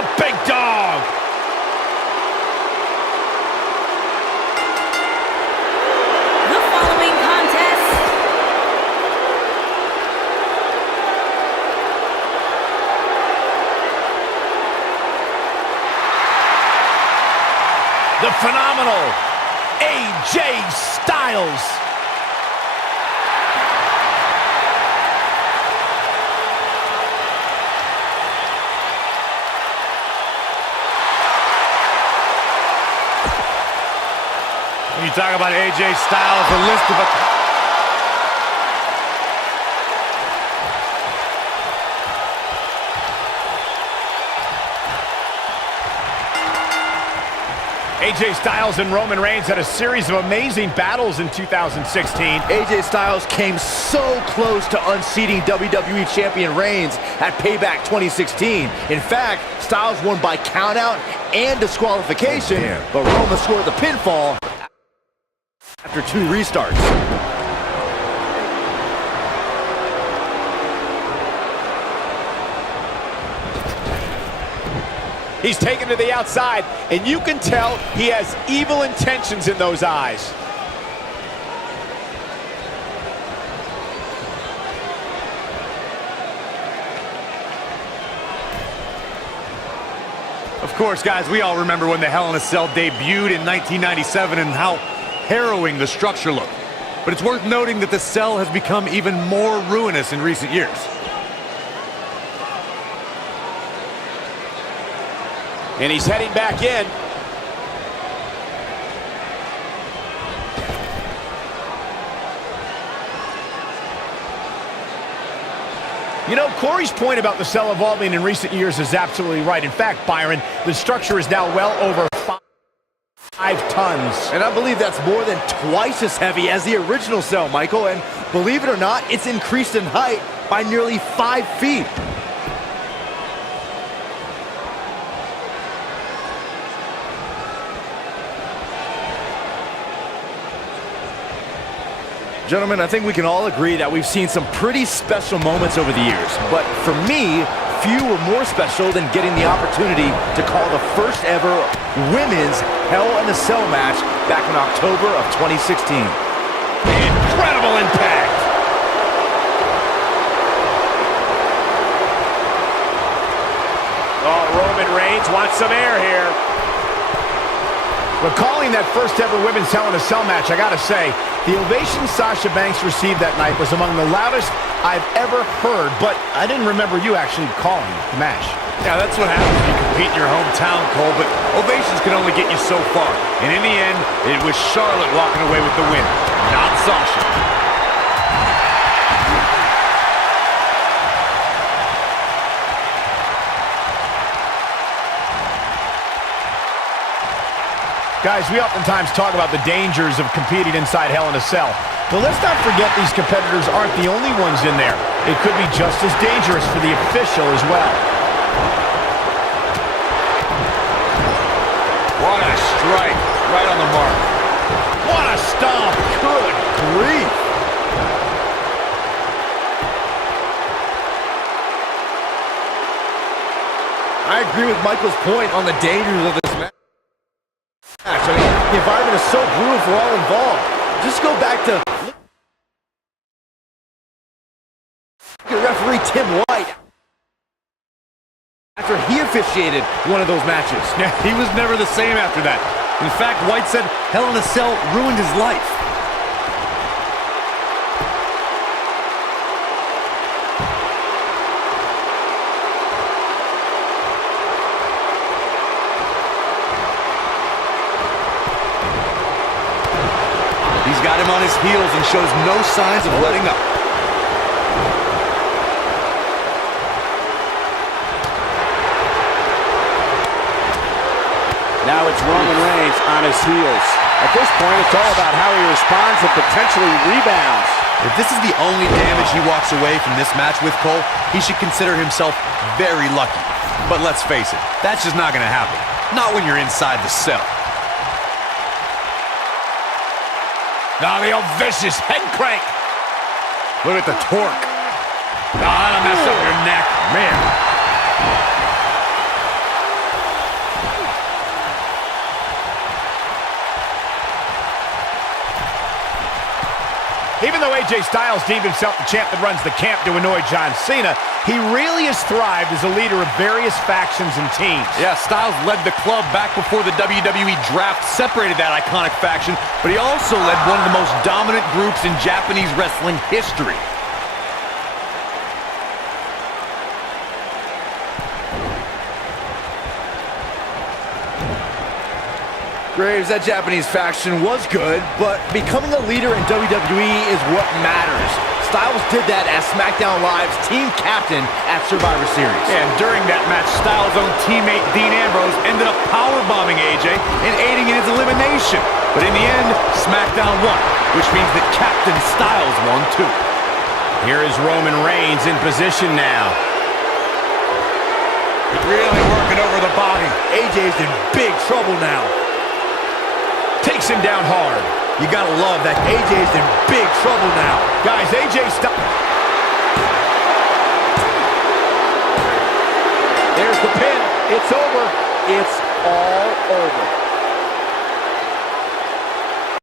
the big dog. The following contest the phenomenal AJ Styles. When you talk about AJ Styles, the list of AJ Styles and Roman Reigns had a series of amazing battles in 2016. AJ Styles came so close to unseating WWE Champion Reigns at Payback 2016. In fact, Styles won by countout and disqualification, but Roman scored the pinfall after 2 restarts. He's taken to the outside, and you can tell he has evil intentions in those eyes. Of course, guys, we all remember when the Hell in a Cell debuted in 1997 and how harrowing the structure looked. But it's worth noting that the cell has become even more ruinous in recent years. And he's heading back in. You know, Corey's point about the cell evolving in recent years is absolutely right. In fact, Byron, the structure is now well over 5 tons. And I believe that's more than twice as heavy as the original cell, Michael. And believe it or not, it's increased in height by nearly 5 feet. Gentlemen, I think we can all agree that we've seen some pretty special moments over the years. But for me, few were more special than getting the opportunity to call the first ever women's Hell in a Cell match back in October of 2016. Incredible impact. Oh, Roman Reigns wants some air here. Recalling that first ever women's Hell in a Cell match, I gotta say, the ovation Sasha Banks received that night was among the loudest I've ever heard, but I didn't remember you actually calling the match. Yeah, that's what happens when you compete in your hometown, Cole, but ovations can only get you so far. And in the end, it was Charlotte walking away with the win, not Sasha. Guys, we oftentimes talk about the dangers of competing inside Hell in a Cell. But let's not forget these competitors aren't the only ones in there. It could be just as dangerous for the official as well. What a strike. Right on the mark. What a stomp. Good grief. I agree with Michael's point on the dangers of this match. I mean, the environment is so brutal for all involved. Just go back to referee Tim White after he officiated one of those matches. Yeah, he was never the same after that. In fact, White said Hell in a Cell ruined his life. He's got him on his heels and shows no signs of letting up. Now it's Roman Reigns on his heels. At this point, it's all about how he responds and potentially rebounds. If this is the only damage he walks away from this match with, Cole, he should consider himself very lucky. But let's face it, that's just not going to happen. Not when you're inside the cell. Now the old vicious head crank. Look at the torque. That'll mess up your neck. Man. Even though AJ Styles deemed himself the champ that runs the camp to annoy John Cena, he really has thrived as a leader of various factions and teams. Yeah, Styles led the club back before the WWE draft separated that iconic faction, but he also led one of the most dominant groups in Japanese wrestling history. Graves, that Japanese faction was good, but becoming a leader in WWE is what matters. Styles did that as SmackDown Live's team captain at Survivor Series. And during that match, Styles' own teammate Dean Ambrose ended up powerbombing AJ and aiding in his elimination. But in the end, SmackDown won, which means that Captain Styles won too. Here is Roman Reigns in position now. Really working over the body. AJ's in big trouble now. Takes him down hard. You gotta love that AJ's in big trouble now. Guys, AJ Styles. There's the pin. It's over. It's all over.